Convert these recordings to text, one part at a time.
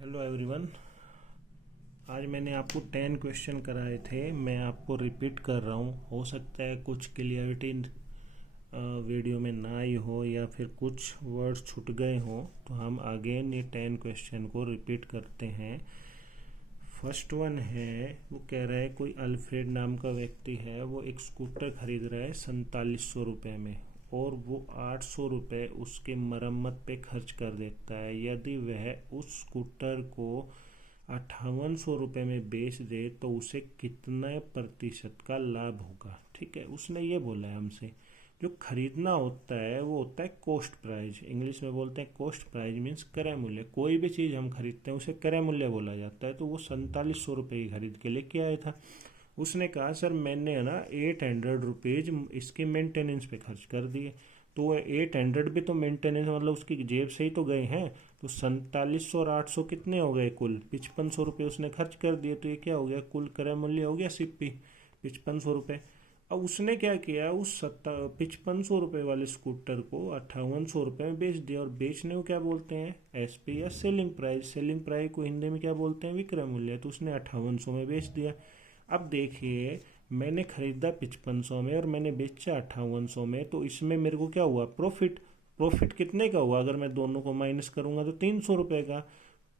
Hello everyone. आज मैंने आपको 10 क्वेश्चन कराए थे। मैं आपको रिपीट कर रहा हूँ। हो सकता है कुछ क्लियरिटी वीडियो में ना आई हो या फिर कुछ वर्ड्स छूट गए हों, तो हम अगेन ये 10 क्वेश्चन को रिपीट करते हैं। फर्स्ट वन है, वो कह रहा है कोई अल्फ्रेड नाम का व्यक्ति है, वो एक स्कूटर खरीद रहा है 4700 रुपये में, और वो 800 रुपये उसके मरम्मत पे खर्च कर देता है। यदि वह उस स्कूटर को 5800 रुपये में बेच दे तो उसे कितने प्रतिशत का लाभ होगा। ठीक है, उसने ये बोला है हमसे। जो खरीदना होता है वो होता है कॉस्ट प्राइस, इंग्लिश में बोलते हैं कॉस्ट प्राइस, मीन्स क्रय मूल्य। कोई भी चीज़ हम खरीदते हैं उसे क्रय मूल्य बोला जाता है। तो वो 4700 रुपये की खरीद के लेके आया था। उसने कहा सर मैंने है ना 800 रुपीज़ इसके मेंटेनेंस पे खर्च कर दिए। तो वो 800 भी तो मेंटेनेंस मतलब उसकी जेब से ही तो गए हैं। तो 4700 और 800 कितने हो गए, कुल 5500 रुपये उसने खर्च कर दिए। तो ये क्या हो गया, कुल क्रय मूल्य हो गया सिप्पी 5500 रुपये। अब उसने क्या किया, उस 5500 रुपये वाले स्कूटर को 5800 रुपये में बेच दिया। और बेचने को क्या बोलते हैं, एसपी या सेलिंग प्राइस। सेलिंग प्राइस को हिंदी में क्या बोलते हैं, विक्रय मूल्य। तो उसने 5800 में बेच दिया। अब देखिए, मैंने खरीदा 5500 में और मैंने बेचा 5800 में, तो इसमें मेरे को क्या हुआ, प्रॉफिट। प्रॉफिट कितने का हुआ, अगर मैं दोनों को माइनस करूंगा तो 300 रुपये का।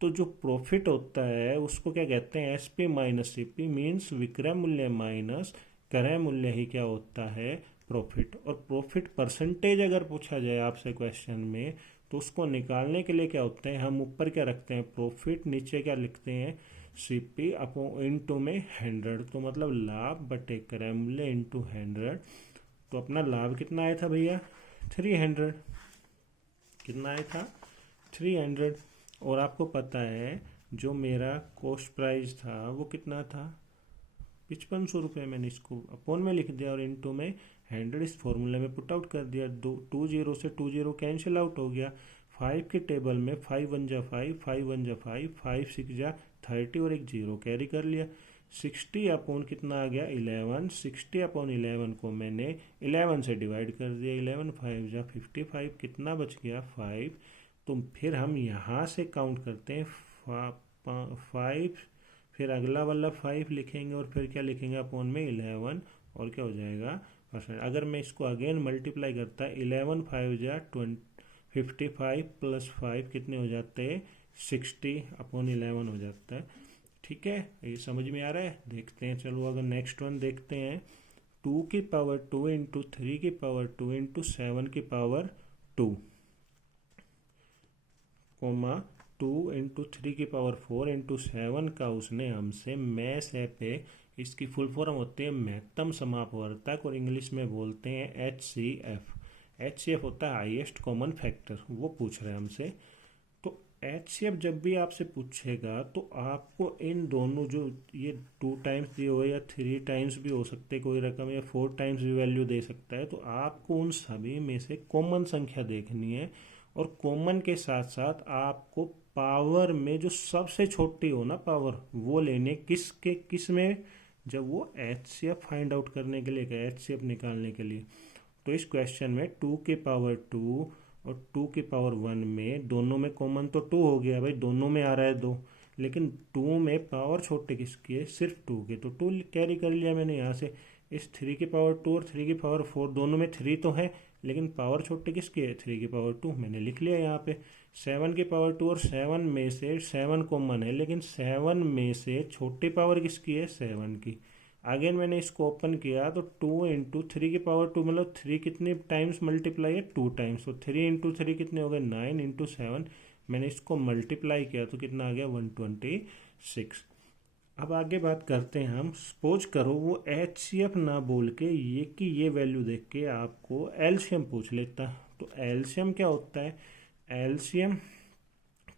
तो जो प्रॉफिट होता है उसको क्या कहते हैं, एसपी माइनस सीपी, मीन्स विक्रय मूल्य माइनस क्रय मूल्य ही क्या होता है, प्रॉफिट। और प्रॉफिट परसेंटेज अगर पूछा जाए आपसे क्वेश्चन में, तो उसको निकालने के लिए क्या होता है, हम ऊपर क्या रखते हैं प्रॉफिट, नीचे क्या लिखते हैं सीपी अपो इंटू में 100। तो मतलब लाभ बटे क्रय मूल्य इंटू 100। तो अपना लाभ कितना आया था भैया, 300। कितना आया था, 300। और आपको पता है जो मेरा कॉस्ट प्राइस था वो कितना था, 5500 रुपये। मैंने इसको अपॉन में लिख दिया और इनटू में 100 इस फॉर्मूले में पुट आउट कर दिया। दो 20 से 20 कैंसिल आउट हो गया। 5 के टेबल में 5 वन जा 5, 5 वन जा 5, 5 6 जा 30 और एक जीरो कैरी कर लिया। 60 अपॉन कितना आ गया, 11। 60 अपॉन 11 को मैंने 11 से डिवाइड कर दिया। 11 5 जा 55, कितना बच गया 5। तो फिर हम यहाँ से काउंट करते हैं 5, फिर अगला वाला 5 लिखेंगे और फिर क्या लिखेंगे अपॉन में 11, और क्या हो जाएगा परसेंट। अगर मैं इसको अगेन मल्टीप्लाई करता है, 11 5 जा 55 प्लस 5 कितने हो जाते हैं, 60 अपॉन 11 हो जाता है। ठीक है, ये समझ में आ रहा है। देखते हैं, चलो अगर नेक्स्ट वन देखते हैं। 2 की पावर 2 इंटू 3 की पावर 2 इंटू 7 की पावर 2, कोमा 2 इंटू 3 की पावर 4 इंटू 7 का उसने हमसे मैथ है पे, इसकी फुल फॉर्म होती है महत्तम समापवर्तक, और इंग्लिश में बोलते हैं HCF। HCF होता है हाईएस्ट कॉमन फैक्टर, वो पूछ रहे हैं हमसे। तो HCF जब भी आपसे पूछेगा तो आपको इन दोनों, जो ये 2 टाइम्स दिए हुए या 3 टाइम्स भी हो सकते हैं कोई रकम, या 4 टाइम्स भी वैल्यू दे सकता है, तो आपको उन सभी में से कॉमन संख्या देखनी है। और कॉमन के साथ साथ आपको पावर में जो सबसे छोटी हो ना पावर, वो लेने किसके किस में, जब वो HCF फाइंड आउट करने के लिए, HCF निकालने के लिए। तो इस क्वेश्चन में 2 की पावर 2 और 2 की पावर 1 में दोनों में कॉमन तो 2 हो गया भाई, दोनों में आ रहा है 2। लेकिन 2 में पावर छोटे किसकी है, सिर्फ 2 के, तो 2 कैरी कर लिया मैंने यहाँ से। इस 3 की पावर 2 और 3 की पावर 4 दोनों में 3 तो है, लेकिन पावर छोटे किसकी है, 3 की पावर 2, मैंने लिख लिया यहाँ पे। 7 की पावर 2 और 7 में से 7 कॉमन है, लेकिन 7 में से छोटी पावर किसकी है, 7 की। अगेन मैंने इसको ओपन किया तो 2 इंटू 3 की पावर 2, मतलब 3 कितने टाइम्स मल्टीप्लाई है, 2 टाइम्स। तो 3 इंटू 3 कितने हो गए, 9 इंटू 7। मैंने इसको मल्टीप्लाई किया तो कितना आ गया, 126। अब आगे बात करते हैं हम। सपोज करो वो HCF ना बोल के ये कि ये वैल्यू देख के आपको एलसीएम पूछ लेता। तो एलसीएम क्या होता है, एलसीएम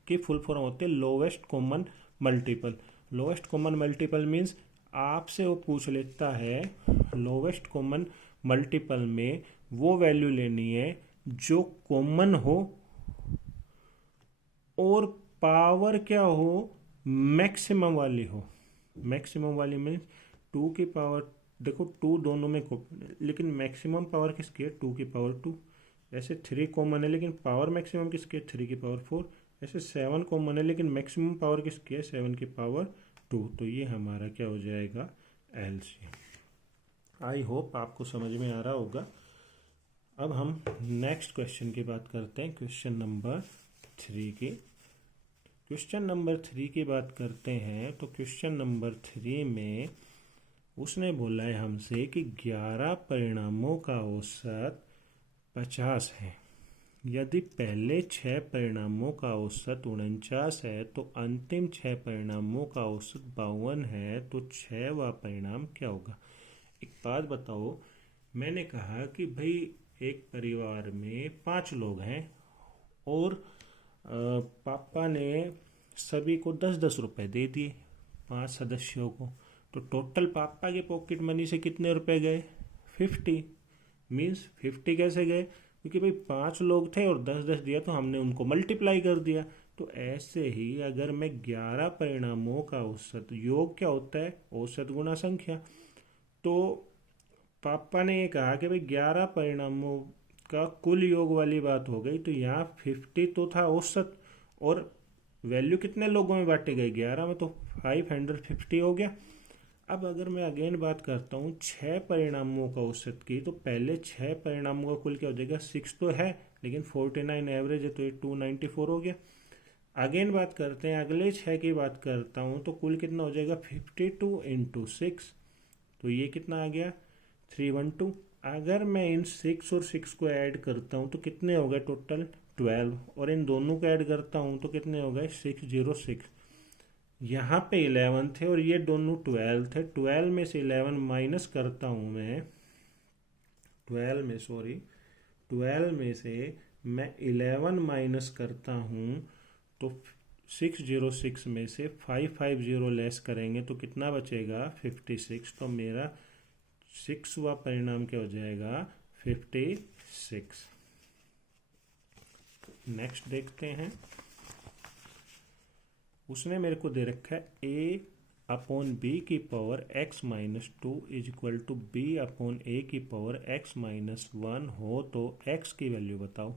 की फुल फॉर्म होती है lowest common multiple. Lowest common multiple means आपसे वो पूछ लेता है लोवेस्ट कॉमन मल्टीपल में वो वैल्यू लेनी है जो कॉमन हो और पावर क्या हो, मैक्सिमम वाली हो। मैक्सिमम वाली मीन्स 2 की पावर, देखो 2 दोनों में लेकिन मैक्सिमम पावर किसकी है, 2 की पावर 2। ऐसे 3 कॉमन है लेकिन पावर मैक्सिमम किसकी है, 3 की पावर 4। ऐसे 7 कॉमन है लेकिन मैक्सिमम पावर किसकी है, 7 की पावर 2, तो ये हमारा क्या हो जाएगा, एलसीएम। आई होप आपको समझ में आ रहा होगा। अब हम नेक्स्ट क्वेश्चन की बात करते हैं, क्वेश्चन नंबर 3 की। क्वेश्चन नंबर 3 की बात करते हैं तो क्वेश्चन नंबर 3 में उसने बोला है हमसे कि 11 परिणामों का औसत 50 है। यदि पहले 6 परिणामों का औसत 49 है तो अंतिम 6 परिणामों का औसत 52 है, तो 6वां परिणाम क्या होगा। एक बात बताओ, मैंने कहा कि भाई एक परिवार में 5 लोग हैं और पापा ने सभी को 10-10 रुपए दे दिए 5 सदस्यों को, तो टोटल पापा के पॉकेट मनी से कितने रुपए गए, 50। मीन्स 50 कैसे गए, क्योंकि भाई 5 लोग थे और 10-10 दिया तो हमने उनको मल्टीप्लाई कर दिया। तो ऐसे ही अगर मैं 11 परिणामों का औसत, योग क्या होता है, औसत गुना संख्या, तो पापा ने ये कहा कि भाई 11 परिणामों का कुल योग वाली बात हो गई, तो यहाँ 50 तो था औसत और वैल्यू कितने लोगों में बांटे गए, 11 में, तो 550 हो गया। अब अगर मैं अगेन बात करता हूँ 6 परिणामों का औसत की, तो पहले 6 परिणामों का कुल क्या हो जाएगा, 6 तो है लेकिन 49 एवरेज है तो ये 294 हो गया। अगेन बात करते हैं, अगले 6 की बात करता हूँ तो कुल कितना हो जाएगा, 52 इंटू 6, तो ये कितना आ गया, 312। अगर मैं इन 6 और 6 को ऐड करता हूँ तो कितने हो गए टोटल, 12, और इन दोनों को ऐड करता हूँ तो कितने हो गए, 606। यहाँ पे 11 थे और ये दोनों 12 थे, 12 में से 11 माइनस करता हूँ मैं, 12 में से मैं 11 माइनस करता हूँ तो 606 में से 550 लेस करेंगे तो कितना बचेगा, 56। तो मेरा 6वां परिणाम क्या हो जाएगा, 56। नेक्स्ट देखते हैं, उसने मेरे को दे रखा है a अपॉन बी की power x minus 2 is equal to B upon A की पावर x माइनस 1 हो तो x की वैल्यू बताओ।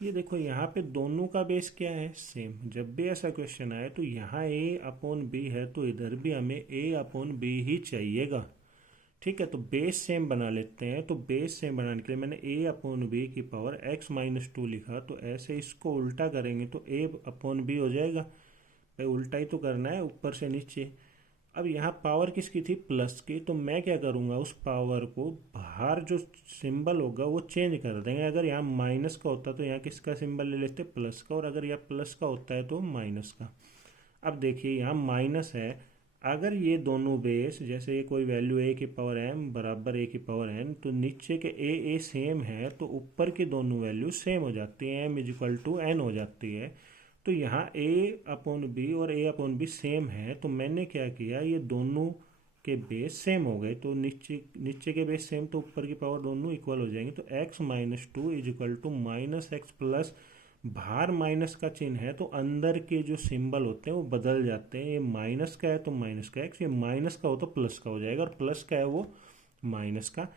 ये देखो यहाँ पे दोनों का बेस क्या है, सेम। जब भी ऐसा क्वेश्चन आए तो यहाँ a अपॉन बी है तो इधर भी हमें a अपॉन बी ही चाहिएगा, ठीक है। तो बेस सेम बना लेते हैं, तो बेस सेम बनाने के लिए मैंने a अपॉन बी की पावर x माइनस 2 लिखा, तो ऐसे इसको उल्टा करेंगे तो a अपॉन बी हो जाएगा। भाई उल्टा ही तो करना है, ऊपर से नीचे। अब यहाँ पावर किसकी थी, प्लस की, तो मैं क्या करूँगा, उस पावर को बाहर जो सिंबल होगा वो चेंज कर देंगे। अगर यहाँ माइनस का होता तो यहाँ किसका सिंबल ले लेते, प्लस का, और अगर यहाँ प्लस का होता है तो माइनस का। अब देखिए यहाँ माइनस है, अगर ये दोनों बेस, जैसे ये कोई वैल्यू a की पावर m बराबर a की पावर n, तो नीचे के a सेम है तो ऊपर की दोनों वैल्यू सेम हो जाती है, m is equal to n हो जाती है। तो यहाँ a अपॉन बी और a अपॉन बी सेम है, तो मैंने क्या किया, ये दोनों के बेस सेम हो गए, तो नीचे के बेस सेम तो ऊपर की पावर दोनों इक्वल हो जाएंगे। तो x minus 2 is equal to minus X plus, बाहर माइनस का चिन्ह है तो अंदर के जो सिंबल होते हैं वो बदल जाते हैं। ये माइनस का है तो माइनस का x, ये माइनस का हो तो प्लस का हो जाएगा, और प्लस का है वो माइनस का।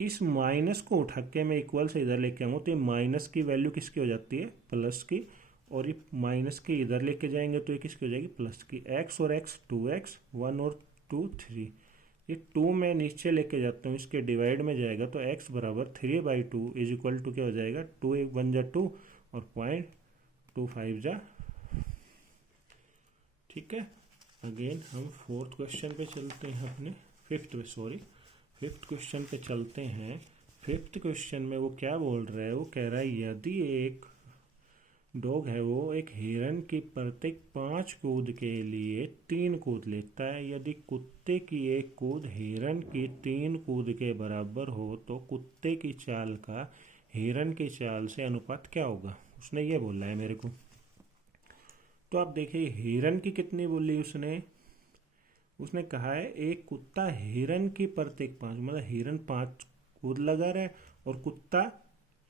इस माइनस को उठा के मैं इक्वल से इधर लेके आऊँ तो ये माइनस की वैल्यू किसकी हो जाती है, प्लस की, और ये माइनस की इधर लेके जाएंगे तो ये किसकी हो जाएगी, प्लस की। x और x 2x, 1 और 2 3, ये 2 में नीचे लेके जाता हूँ, इसके डिवाइड में जाएगा तो x बराबर 3/2 इज इक्वल टू क्या हो जाएगा, 2 1 1 जा 2 और 0.25 जा, ठीक है। अगेन हम फोर्थ क्वेश्चन पे चलते हैं, अपने फिफ्थ क्वेश्चन पे चलते हैं। फिफ्थ क्वेश्चन में वो क्या बोल रहा है, वो कह रहा है यदि एक डॉग है वो एक हिरन की प्रत्येक 5 कूद के लिए 3 कूद लेता है, यदि कुत्ते की एक कूद हिरन की 3 कूद के बराबर हो तो कुत्ते की चाल का हिरन की चाल से अनुपात क्या होगा, उसने ये बोला है मेरे को। तो आप देखिए हिरन की कितनी बोली उसने कहा है एक कुत्ता हिरन की प्रत्येक 5, मतलब हिरन 5 कूद लगा रहा है और कुत्ता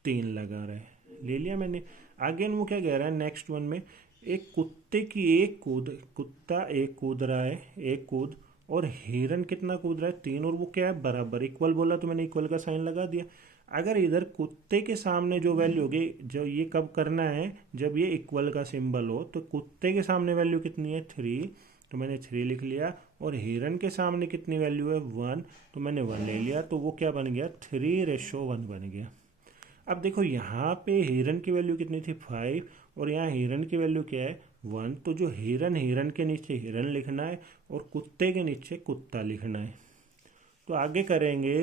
3 लगा रहा है, ले लिया मैंने। आगे वो क्या कह रहा है नेक्स्ट वन में, एक कुत्ते की एक कूद, कुत्ता एक कूद रहा है, एक कूद, और हिरन कितना कूद रहा है, 3, और वो क्या है बराबर, इक्वल बोला तो मैंने इक्वल का साइन लगा दिया। अगर इधर कुत्ते के सामने जो वैल्यू होगी, जो ये कब करना है, जब ये इक्वल का सिंबल हो, तो कुत्ते के सामने वैल्यू कितनी है 3, तो मैंने 3 लिख लिया, और हिरन के सामने कितनी वैल्यू है 1, तो मैंने 1 ले लिया, तो वो क्या बन गया 3:1 बन गया। अब देखो यहाँ पे हिरन की वैल्यू कितनी थी 5, और यहाँ हिरन की वैल्यू क्या है 1, तो जो हिरन के नीचे हिरन लिखना है और कुत्ते के नीचे कुत्ता लिखना है। तो आगे करेंगे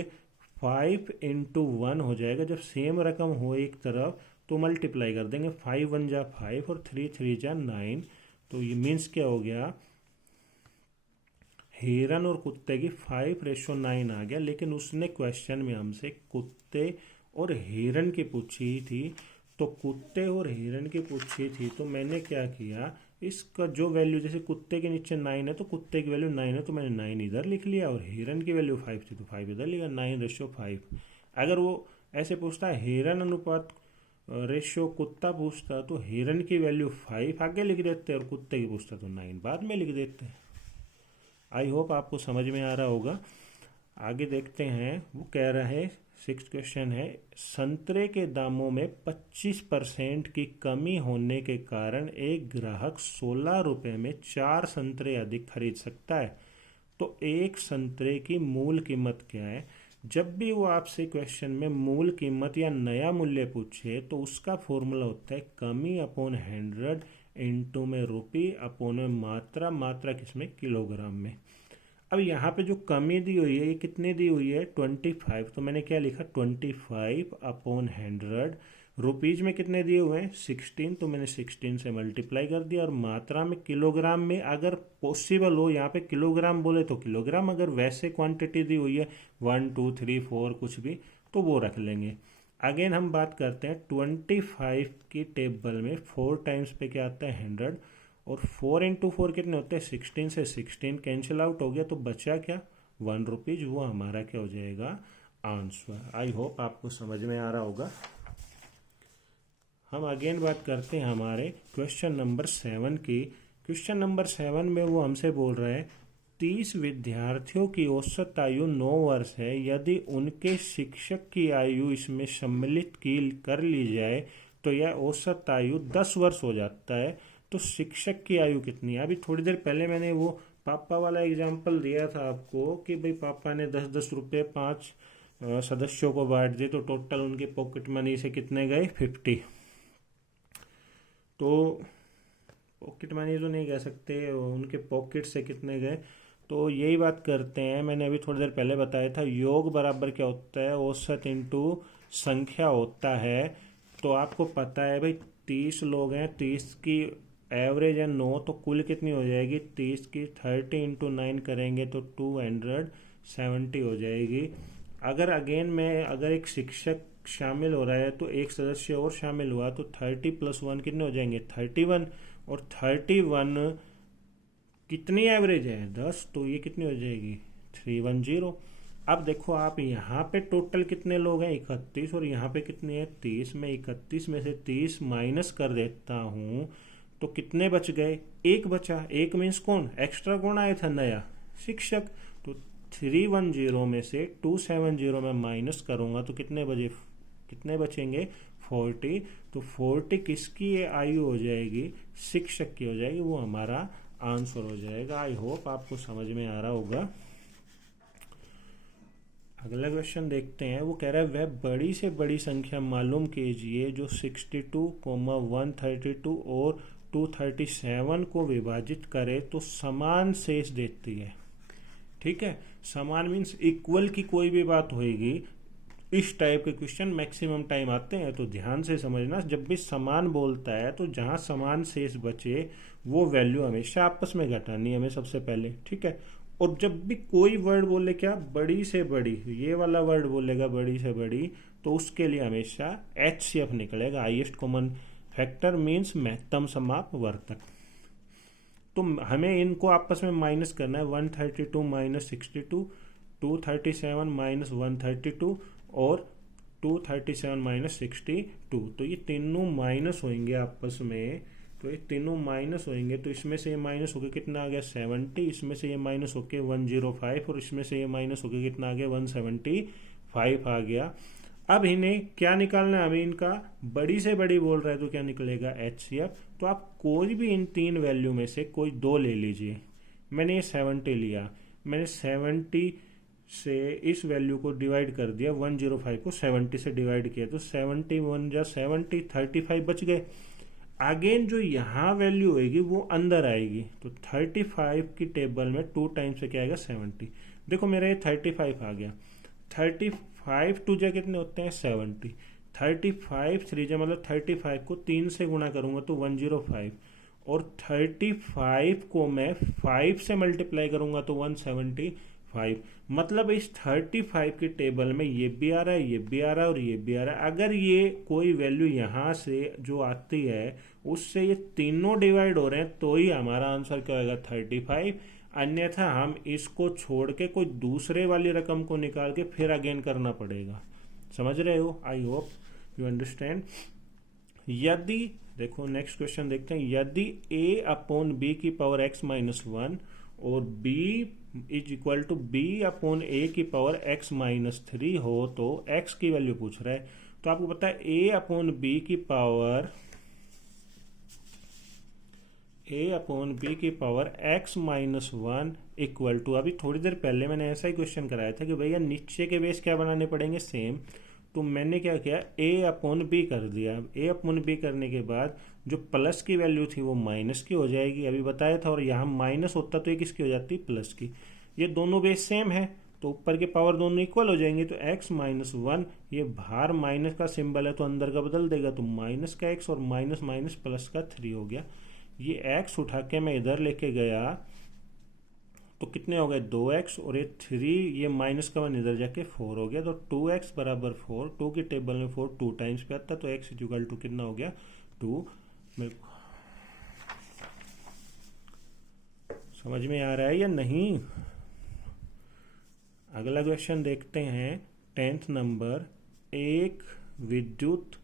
5 × 1 हो जाएगा, जब सेम रकम हो एक तरफ तो मल्टीप्लाई कर देंगे, 5 1 जा 5 और 3 3 जा 9, तो ये मीन्स क्या हो गया, हिरन और कुत्ते की 5:9 आ गया। लेकिन उसने क्वेश्चन में हमसे कुत्ते और हिरन की पूछी थी, तो कुत्ते और हिरन की पूछी थी, तो मैंने क्या किया, इसका जो वैल्यू, जैसे कुत्ते के नीचे 9 है तो कुत्ते की वैल्यू 9 है, तो मैंने 9 इधर लिख लिया, और हिरन की वैल्यू 5 थी तो 5 इधर लिखा, 9:5। अगर वो ऐसे पूछता है हिरन अनुपात रेशियो कुत्ता पूछता, तो हिरन की वैल्यू 5 आगे लिख देते, और कुत्ते की पूछता तो 9 बाद में लिख देते। आई होप आपको समझ में आ रहा होगा। आगे देखते हैं, वो कह रहा है 6th क्वेश्चन है, संतरे के दामों में 25% की कमी होने के कारण एक ग्राहक 16 रुपये में 4 संतरे अधिक खरीद सकता है, तो एक संतरे की मूल कीमत क्या है। जब भी वो आपसे क्वेश्चन में मूल कीमत या नया मूल्य पूछे, तो उसका फॉर्मूला होता है कमी अपॉन 100 इंटू में रुपी अपॉन में मात्रा, मात्रा किसमें, किलोग्राम में। अब यहाँ पे जो कमी दी हुई है ये कितनी दी हुई है 25, तो मैंने क्या लिखा 25 अपॉन 100, रुपीज में कितने दिए हुए हैं 16, तो मैंने 16 से मल्टीप्लाई कर दिया, और मात्रा में किलोग्राम में अगर पॉसिबल हो यहाँ पे किलोग्राम बोले तो किलोग्राम, अगर वैसे क्वांटिटी दी हुई है 1 2 3 4 कुछ भी तो वो रख लेंगे। अगेन हम बात करते हैं 25 की टेबल में 4 टाइम्स पे क्या आता है 100, और 4 × 4 कितने होते हैं 16, से 16 कैंसिल आउट हो गया, तो बचा क्या 1 रुपीज, वो हमारा क्या हो जाएगा आंसर। आई होप आपको समझ में आ रहा होगा। हम अगेन बात करते हैं हमारे क्वेश्चन नंबर 7 की। क्वेश्चन नंबर 7 में वो हमसे बोल रहे हैं 30 विद्यार्थियों की औसत आयु 9 वर्ष है, यदि उनके शिक्षक की आयु इसमें सम्मिलित की कर ली जाए तो यह औसत आयु 10 वर्ष हो जाता है, तो शिक्षक की आयु कितनी है। अभी थोड़ी देर पहले मैंने वो पापा वाला एग्जाम्पल दिया था आपको कि भाई पापा ने 10-10 रुपये 5 सदस्यों को बांट दिए, तो टोटल उनके पॉकेट मनी से कितने गए 50। तो पॉकेट मनी तो नहीं कह सकते, उनके पॉकेट से कितने गए, तो यही बात करते हैं। मैंने अभी थोड़ी देर पहले बताया था योग बराबर क्या होता है, औसत इंटू संख्या होता है। तो आपको पता है भाई 30 लोग हैं, 30 की एवरेज है 9, तो कुल कितनी हो जाएगी 30 की 30 × 9 करेंगे तो 270 हो जाएगी। अगर अगेन में अगर एक शिक्षक शामिल हो रहा है तो एक सदस्य और शामिल हुआ, तो 30 + 1 कितने हो जाएंगे 31, और 31 कितनी एवरेज है 10, तो ये कितनी हो जाएगी 310। अब देखो आप यहाँ पे टोटल कितने लोग हैं 31, और यहाँ पे कितने हैं 30, में 31 में से 30 माइनस कर देता हूँ, तो कितने बच गए, एक बचा। एक मीन्स कौन, एक्स्ट्रा कौन आया था नया, शिक्षक। तो 310 में से 270 में माइनस करूँगा तो कितने बचेंगे 40, तो 40 किसकी आयु हो जाएगी, शिक्षक की हो जाएगी, वो हमारा आंसर हो जाएगा। आई होप आपको समझ में आ रहा होगा। अगला क्वेश्चन देखते हैं, वो कह रहा है वह बड़ी से बड़ी संख्या मालूम कीजिए जो 62, 132 और 237 को विभाजित करे तो समान शेष देती है। ठीक है, समान मीन्स इक्वल की कोई भी बात होगी, इस टाइप के क्वेश्चन मैक्सिमम टाइम आते हैं, तो ध्यान से समझना। जब भी समान बोलता है तो जहां समान शेष बचे वो वैल्यू हमेशा आपस में घटानी है हमें सबसे पहले। ठीक है, और जब भी कोई वर्ड बोले क्या बड़ी से बड़ी, ये वाला वर्ड बोलेगा बड़ी से बड़ी, तो उसके लिए हमेशा HCF निकलेगा, हाईएस्ट कॉमन फैक्टर मीन्स महत्तम समापवर्तक। तो हमें इनको आपस में माइनस करना है, 132 - 62, 237 - 132 और 237 - 62, तो ये तीनों माइनस होंगे आपस में। तो ये तीनों माइनस होंगे, तो इसमें से ये माइनस होकर कितना आ गया 70, इसमें से ये माइनस होकर 105, और इसमें से ये माइनस होकर कितना आ गया 175 आ गया। अब इन्हें क्या निकालना है, अभी इनका बड़ी से बड़ी बोल रहा है तो क्या निकलेगा HCF। तो आप कोई भी इन तीन वैल्यू में से कोई दो ले लीजिए। मैंने ये 70 लिया, मैंने 70 से इस वैल्यू को डिवाइड कर दिया, 105 को 70 से डिवाइड किया तो 71 जा 70, 35 बच गए। अगेन जो यहाँ वैल्यू होगी वो अंदर आएगी, तो 35 की टेबल में 2 टाइम्स से क्या आएगा 70। देखो मेरा ये 35 आ गया, 35 टू जा कितने होते हैं 70, 35 थ्री जा मतलब 35 को 3 से गुणा करूंगा तो 105, और 35 को मैं 5 से मल्टीप्लाई करूंगा तो 175। मतलब इस 35 की टेबल में ये भी आ रहा है, ये भी आ रहा है और ये भी आ रहा है। अगर ये कोई वैल्यू यहाँ से जो आती है उससे ये तीनों डिवाइड हो रहे हैं तो ही हमारा आंसर क्या होगा 35। अन्यथा हम इसको छोड़ के कोई दूसरे वाली रकम को निकाल के फिर अगेन करना पड़ेगा। समझ रहे हो? I hope you understand. यदि देखो नेक्स्ट क्वेश्चन देखते हैं, यदि a अपॉन बी की पावर x माइनस 1 और b is equal to B upon A की पावर x माइनस 3 हो तो x की वैल्यू पूछ रहा है। तो आपको पता है a अपॉन बी की power x minus 1 equal to, अभी थोड़ी देर पहले मैंने ऐसा ही क्वेश्चन कराया था कि भैया नीचे के बेस क्या बनाने पड़ेंगे सेम। तो मैंने क्या किया, a अपॉन बी कर दिया। a अपॉन बी करने के बाद जो प्लस की वैल्यू थी वो माइनस की हो जाएगी, अभी बताया था, और यहाँ माइनस होता तो ये किसकी हो जाती प्लस की। ये दोनों बेस सेम है तो ऊपर के पावर दोनों इक्वल हो जाएंगे। तो x माइनस 1, ये बाहर माइनस का सिंबल है तो अंदर का बदल देगा, तो माइनस का x और माइनस माइनस प्लस का 3 हो गया। ये x उठा के मैं इधर लेके गया तो कितने हो गए 2x, और ये 3, ये माइनस का 1 इधर जाके 4 हो गया। तो 2x बराबर 4, 2 की टेबल में 4 2 टाइम्स पे आता तो x इक्वल टू कितना हो गया 2। समझ में आ रहा है या नहीं? अगला क्वेश्चन देखते हैं 10th नंबर। एक विद्युत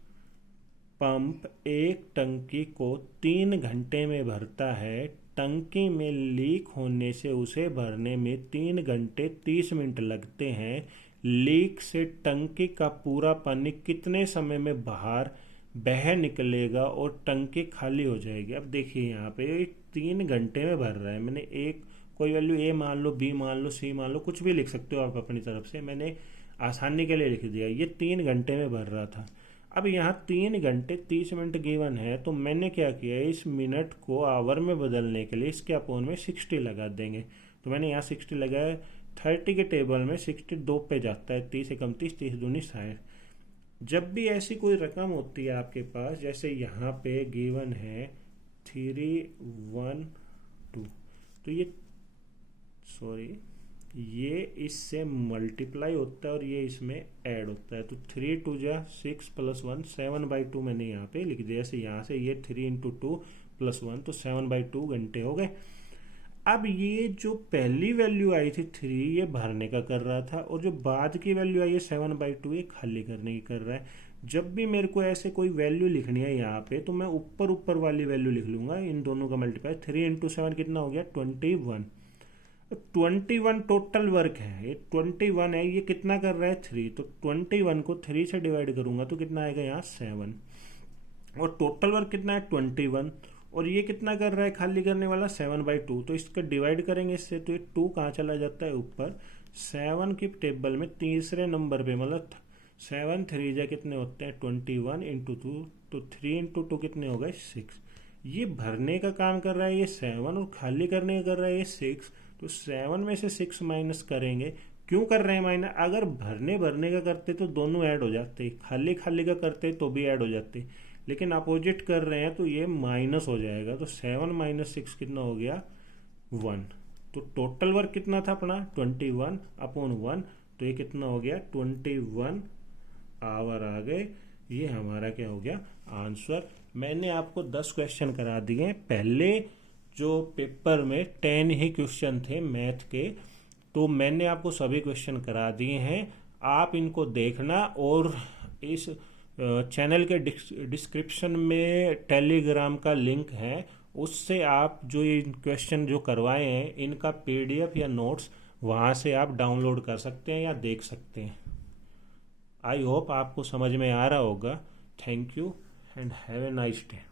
पंप एक टंकी को 3 घंटे में भरता है। टंकी में लीक होने से उसे भरने में 3 घंटे 30 मिनट लगते हैं। लीक से टंकी का पूरा पानी कितने समय में बाहर बह निकलेगा और टंकी खाली हो जाएगी? अब देखिए यहाँ पे 3 घंटे में भर रहा है। मैंने एक कोई वैल्यू ए मान लो, बी मान लो, सी मान लो, कुछ भी लिख सकते हो आप अपनी तरफ से, मैंने आसानी के लिए लिख दिया। ये 3 घंटे में भर रहा था। अब यहाँ 3 घंटे 30 मिनट गिवन है तो मैंने क्या किया, इस मिनट को आवर में बदलने के लिए इसके अपोन में 60 लगा देंगे। तो मैंने यहाँ 60 लगाया। 30 के टेबल में 60 2 पे जाता है, 30 एकम 30, 30 दूनी 60। जब भी ऐसी कोई रकम होती है आपके पास, जैसे यहाँ पे गिवन है 312, तो ये इससे मल्टीप्लाई होता है और ये इसमें ऐड होता है। तो 3 2 जा 6 प्लस 1 7/2 मैंने यहाँ पे लिख दिया। ऐसे यहाँ से ये 3 इंटू 2 प्लस 1 तो 7/2 घंटे हो गए। अब ये जो पहली वैल्यू आई थी 3, ये भरने का कर रहा था, और जो बाद की वैल्यू आई है 7/2 ये खाली करने की कर रहा है। जब भी मेरे को ऐसे कोई वैल्यू लिखनी है यहाँ पे तो मैं ऊपर ऊपर वाली वैल्यू लिख लूंगा, इन दोनों का मल्टीप्लाई। 3 इंटू 7 कितना हो गया 21। 21 टोटल वर्क है, ये 21 है, ये कितना कर रहा है 3, तो 21 को 3 से डिवाइड करूंगा तो कितना आएगा यहाँ 7, और टोटल वर्क कितना है 21, और ये कितना कर रहा है खाली करने वाला 7/2। तो इसका डिवाइड करेंगे इससे तो ये 2 कहाँ चला जाता है ऊपर। 7 की टेबल में तीसरे नंबर पे, मतलब 7 3 जा कितने होते हैं 21 इंटू 2, तो 3 इंटू 2 कितने हो गए 6। ये भरने का काम कर रहा है ये 7, और खाली करने का कर रहा है ये 6। तो 7 में से 6 माइनस करेंगे। क्यों कर रहे हैं माइनस? अगर भरने का करते तो दोनों ऐड हो जाते, खाली खाली का करते तो भी ऐड हो जाते, लेकिन अपोजिट कर रहे हैं तो ये माइनस हो जाएगा। तो 7 माइनस 6 कितना हो गया 1। तो टोटल वर्क कितना था अपना 21 अपॉन 1, तो ये कितना हो गया 21 आवर आ गए। ये हमारा क्या हो गया आंसर। मैंने आपको 10 क्वेश्चन करा दिए। पहले जो पेपर में 10 ही क्वेश्चन थे मैथ के, तो मैंने आपको सभी क्वेश्चन करा दिए हैं। आप इनको देखना, और इस चैनल के डिस्क्रिप्शन में टेलीग्राम का लिंक है, उससे आप जो ये क्वेश्चन जो करवाए हैं इनका PDF या नोट्स वहाँ से आप डाउनलोड कर सकते हैं या देख सकते हैं। आई होप आपको समझ में आ रहा होगा। Thank you and have a nice day.